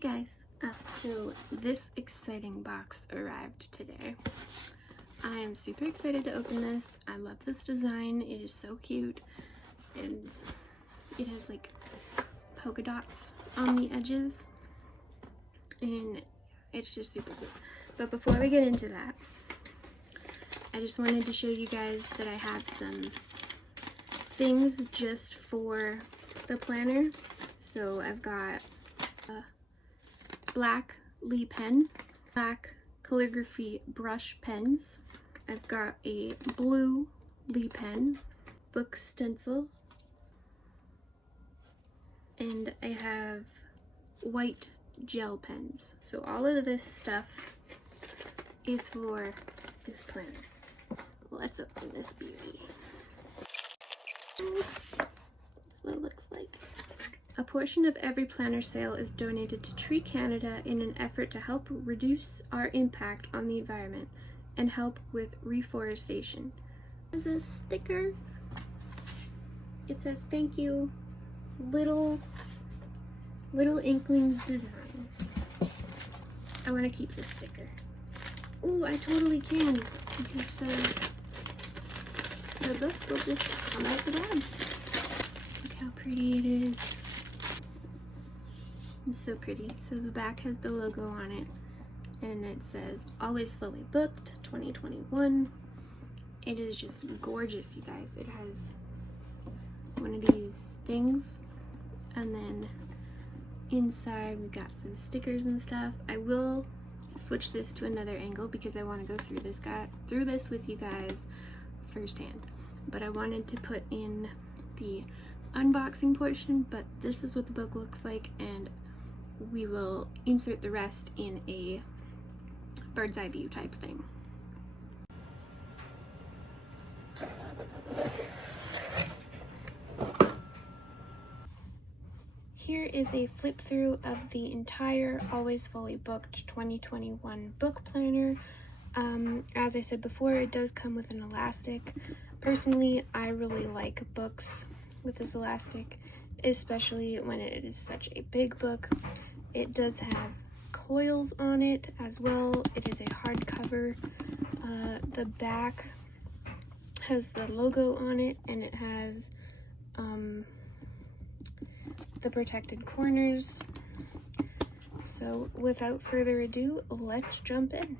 Hey guys, so this exciting box arrived today. I am super excited to open this. I love this design. It is so cute and it has like polka dots on the edges and it's just super cute. But before we get into that, I just wanted to show you guys that I have some things just for the planner. So I've got a black Lee pen, black calligraphy brush pens. I've got a blue Lee pen, book stencil, and I have white gel pens. So all of this stuff is for this planner. Let's open this beauty. That's what it looks like. A portion of every planner sale is donated to Tree Canada in an effort to help reduce our impact on the environment and help with reforestation. There's a sticker. It says, "Thank you, little Inkling's design." I want to keep this sticker. Ooh, I totally can, because the book will just come out the bag. Look how pretty it is. It's so pretty. So the back has the logo on it and it says always fully booked 2021. It is just gorgeous, you guys. It has one of these things and then inside we got some stickers and stuff. I will switch this to another angle because I want to go through this with you guys firsthand. But I wanted to put in the unboxing portion, but this is what the book looks like, and we will insert the rest in a bird's eye view type thing. Here is a flip through of the entire Always Fully Booked 2021 book planner. As I said before, it does come with an elastic. Personally, I really like books with this elastic, especially when it is such a big book. It does have coils on it as well. It is a hardcover. The back has the logo on it, and it has the protected corners. So without further ado, let's jump in.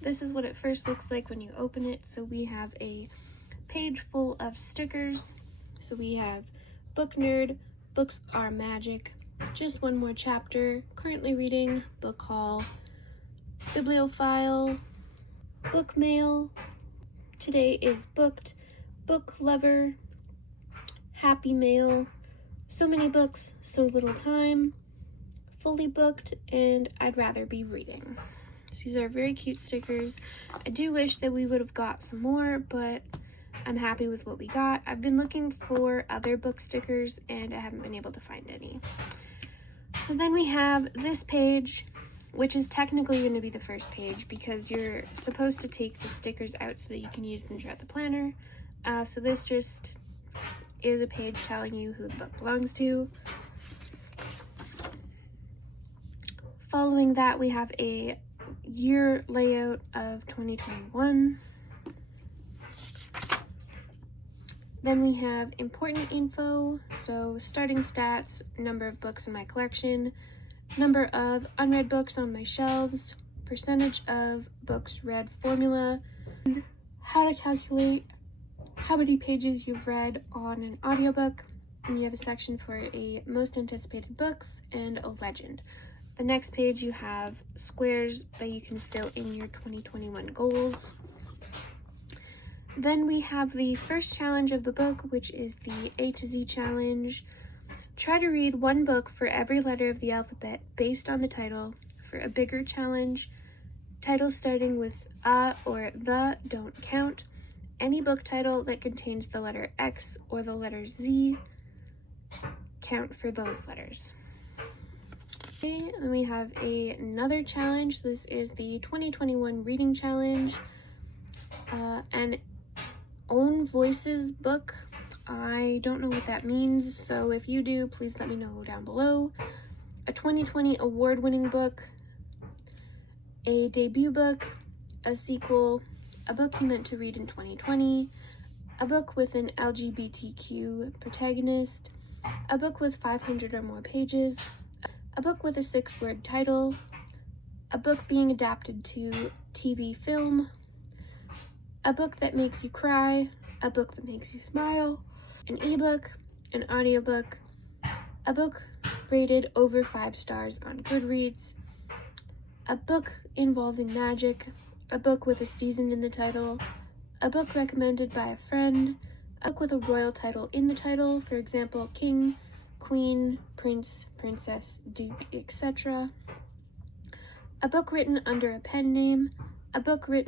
This is what it first looks like when you open it. So we have a page full of stickers. So we have Book Nerd, Books Are Magic, Just One More Chapter, Currently Reading, Book Haul, Bibliophile, Book Mail, Today is Booked, Book Lover, Happy Mail, So Many Books, So Little Time, Fully Booked, and I'd Rather Be Reading. So these are very cute stickers. I do wish that we would have got some more, but I'm happy with what we got. I've been looking for other book stickers and I haven't been able to find any. So then we have this page, which is technically going to be the first page because you're supposed to take the stickers out so that you can use them throughout the planner. So this just is a page telling you who the book belongs to. Following that, we have a year layout of 2021. Then we have important info, so starting stats, number of books in my collection, number of unread books on my shelves, percentage of books read formula, how to calculate how many pages you've read on an audiobook, and you have a section for a most anticipated books and a legend. The next page you have squares that you can fill in your 2021 goals. Then we have the first challenge of the book, which is the A to Z challenge. Try to read one book for every letter of the alphabet based on the title. For a bigger challenge, titles starting with a or the don't count. Any book title that contains the letter X or the letter Z, count for those letters. Okay, then we have another challenge. This is the 2021 reading challenge. An own voices book. I don't know what that means, so if you do, please let me know down below. A 2020 award-winning book, a debut book, a sequel, a book you meant to read in 2020, a book with an LGBTQ protagonist, a book with 500 or more pages, a book with a 6-word title, a book being adapted to TV film, a book that makes you cry, a book that makes you smile, an ebook, an audiobook, a book rated over 5 stars on Goodreads, a book involving magic, a book with a season in the title, a book recommended by a friend, a book with a royal title in the title, for example, king, queen, prince, princess, duke, etc., a book written under a pen name, a book with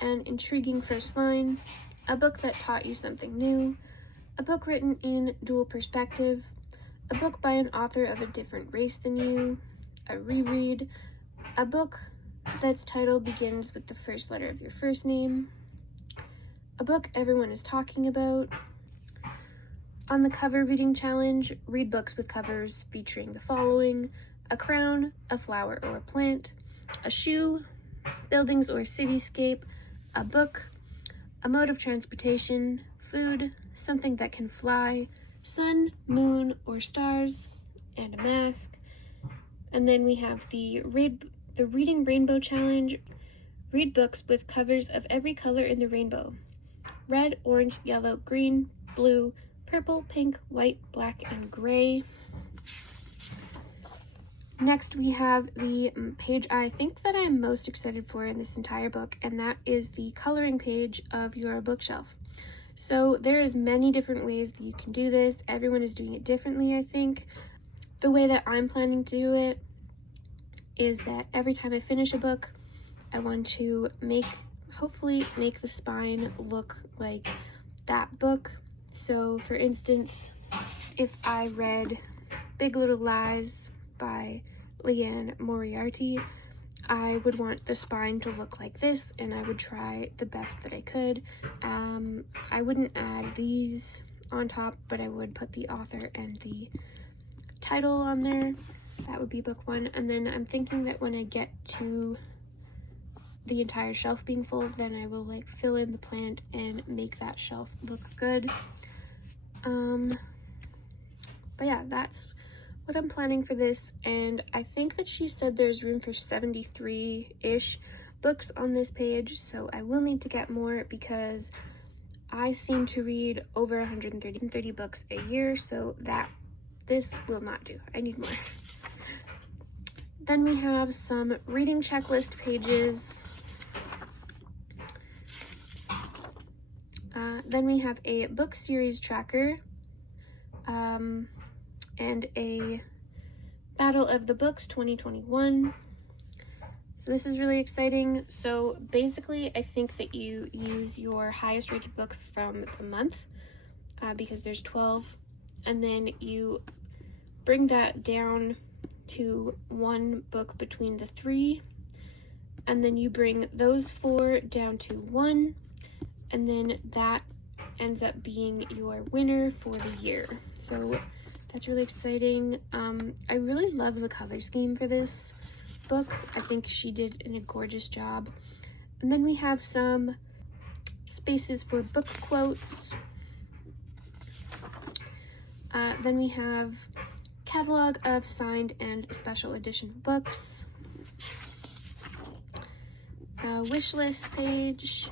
an intriguing first line, a book that taught you something new, a book written in dual perspective, a book by an author of a different race than you, a reread, a book that's title begins with the first letter of your first name, a book everyone is talking about. On the cover reading challenge, read books with covers featuring the following: a crown, a flower or a plant, a shoe, buildings or cityscape, a book, a mode of transportation, food, something that can fly, sun, moon, or stars, and a mask. And then we have the Reading Rainbow Challenge. Read books with covers of every color in the rainbow: red, orange, yellow, green, blue, purple, pink, white, black, and gray. Next, we have the page I think that I'm most excited for in this entire book, and that is the coloring page of your bookshelf. So there is many different ways that you can do this. Everyone is doing it differently, I think. The way that I'm planning to do it is that every time I finish a book, I want to hopefully make the spine look like that book. So for instance, if I read Big Little Lies by Leanne Moriarty, I would want the spine to look like this, and I would try the best that I could. I wouldn't add these on top, but I would put the author and the title on there. That would be book 1. And then I'm thinking that when I get to the entire shelf being full, then I will like fill in the plant and make that shelf look good. But yeah, that's what I'm planning for this, and I think that she said there's room for 73-ish books on this page, so I will need to get more because I seem to read over 130 books a year, so this will not do. I need more. Then we have some reading checklist pages. Then we have a book series tracker, and a Battle of the Books 2021. So this is really exciting. So basically, I think that you use your highest rated book from the month, because there's 12, and then you bring that down to one book between the 3, and then you bring those 4 down to 1, and then that ends up being your winner for the year. So that's really exciting. I really love the color scheme for this book. I think she did a gorgeous job. And then we have some spaces for book quotes. Then we have catalog of signed and special edition books. A wish list page.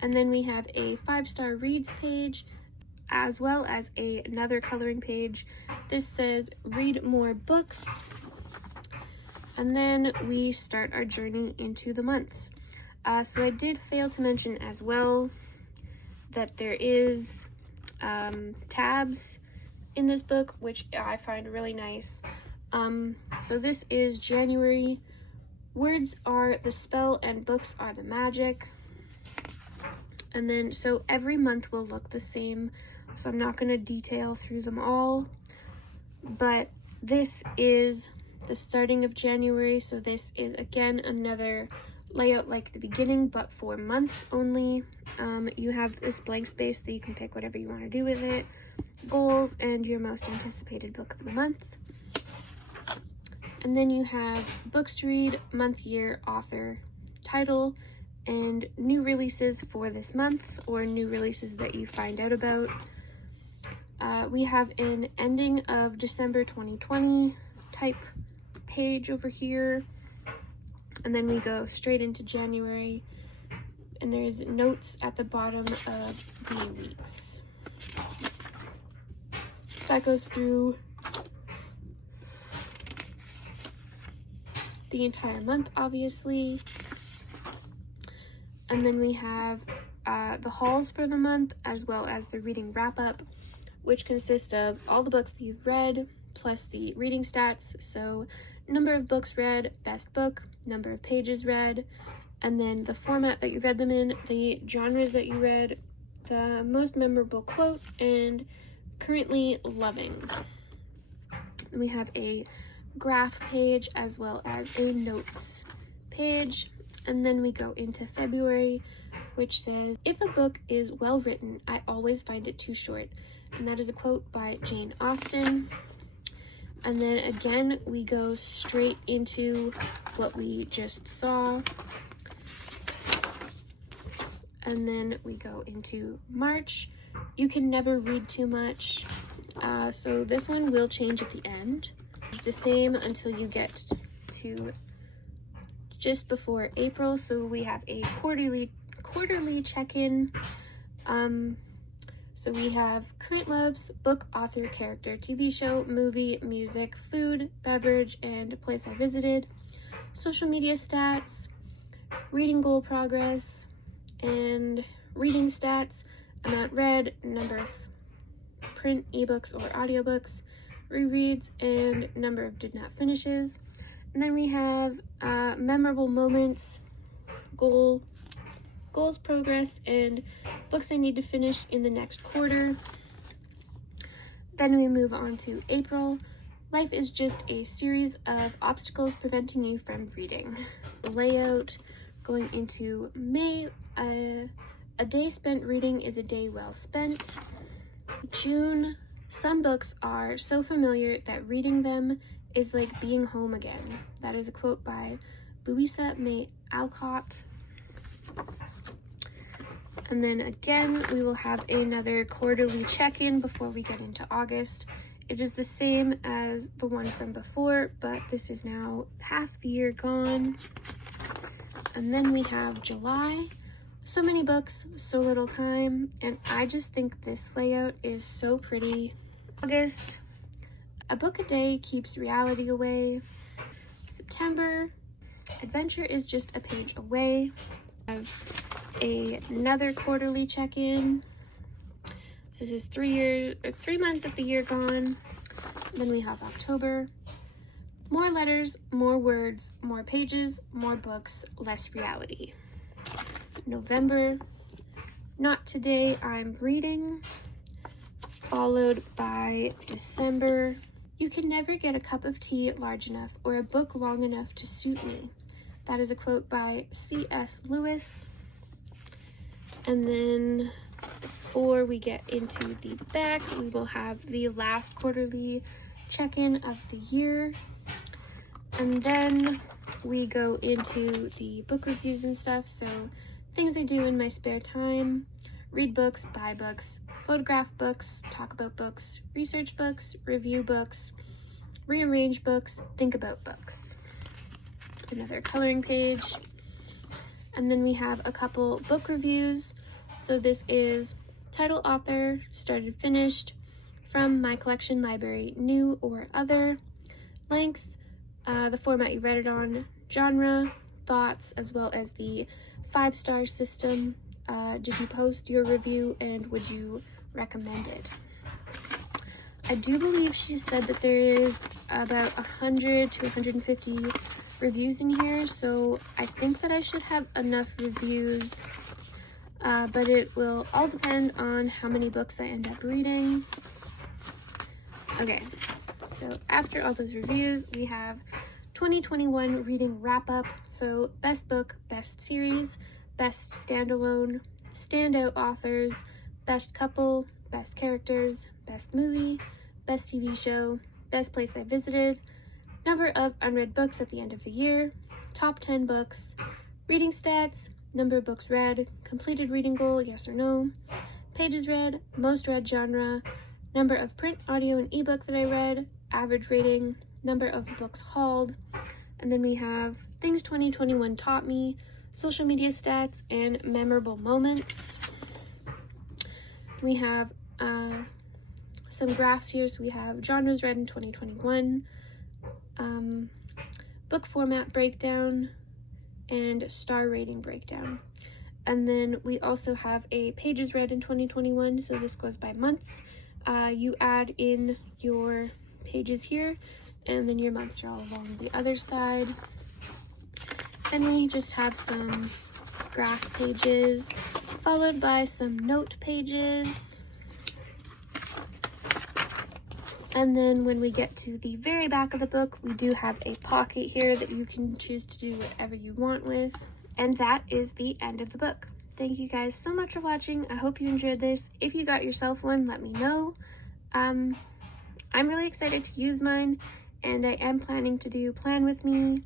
And then we have a 5-star reads page, as well as another coloring page. This says read more books. And then we start our journey into the months. So I did fail to mention as well that there is tabs in this book, which I find really nice. So this is January. Words are the spell and books are the magic. And then, so every month will look the same. So I'm not going to detail through them all. But this is the starting of January. So this is, again, another layout like the beginning, but for months only. You have this blank space that you can pick whatever you want to do with it. goals, and your most anticipated book of the month. And then you have books to read, month, year, author, title, and new releases for this month, or new releases that you find out about. We have an ending of December 2020 type page over here, and then we go straight into January, and there's notes at the bottom of the weeks. That goes through the entire month, obviously. And then we have the hauls for the month, as well as the reading wrap-up, which consists of all the books that you've read, plus the reading stats. So number of books read, best book, number of pages read, and then the format that you read them in, the genres that you read, the most memorable quote, and currently loving. And we have a graph page as well as a notes page. And then we go into February, which says, "If a book is well written, I always find it too short." And that is a quote by Jane Austen. And then again, we go straight into what we just saw. And then we go into March. "You can never read too much." So this one will change at the end. It's the same until you get to just before April. So we have a quarterly check-in. So we have current loves, book, author, character, TV show, movie, music, food, beverage, and place I visited, social media stats, reading goal progress, and reading stats, amount read, number of print, ebooks, or audiobooks, rereads, and number of did not finishes. And then we have memorable moments, goals, progress, and books I need to finish in the next quarter. Then we move on to April. "Life is just a series of obstacles preventing you from reading." The layout. Going into May, a day spent reading is a day well spent. June, "Some books are so familiar that reading them is like being home again." That is a quote by Louisa May Alcott. And then again, we will have another quarterly check-in before we get into August. It is the same as the one from before, but this is now half the year gone. And then we have July. "So many books, so little time," and I just think this layout is so pretty. August, "A book a day keeps reality away." September, "Adventure is just a page away." I have another quarterly check-in. This is 3 months of the year gone. Then we have October. "More letters, more words, more pages, more books, less reality." November, "Not today, I'm reading." Followed by December, "You can never get a cup of tea large enough or a book long enough to suit me." That is a quote by C.S. Lewis. And then before we get into the back, we will have the last quarterly check-in of the year. And then we go into the book reviews and stuff. So things I do in my spare time: read books, buy books, photograph books, talk about books, research books, review books, rearrange books, think about books. Another coloring page. And then we have a couple book reviews. So this is title, author, started, finished, from my collection, library, new or other, length, the format you read it on, genre, thoughts, as well as the 5-star system. Did you post your review, and would you recommend it? I do believe she said that there is about 100 to 150 reviews in here, so I think that I should have enough reviews, but it will all depend on how many books I end up reading. Okay, so after all those reviews, we have 2021 reading wrap-up. So best book, best series, best standalone, standout authors, best couple, best characters, best movie, best TV show, best place I visited, number of unread books at the end of the year, top 10 books, reading stats, number of books read, completed reading goal, yes or no, pages read, most read genre, number of print, audio, and ebook that I read, average rating, number of books hauled, and then we have things 2021 taught me, social media stats, and memorable moments. We have some graphs here. So we have genres read in 2021, book format breakdown, and star rating breakdown. And then we also have a pages read in 2021, so this goes by months. You add in your pages here, and then your months are all along the other side. Then we just have some graph pages, followed by some note pages. And then when we get to the very back of the book, we do have a pocket here that you can choose to do whatever you want with. And that is the end of the book. Thank you guys so much for watching. I hope you enjoyed this. If you got yourself one, let me know. I'm really excited to use mine, and I am planning to do plan with me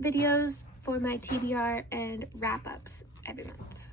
videos for my TBR and wrap-ups every month.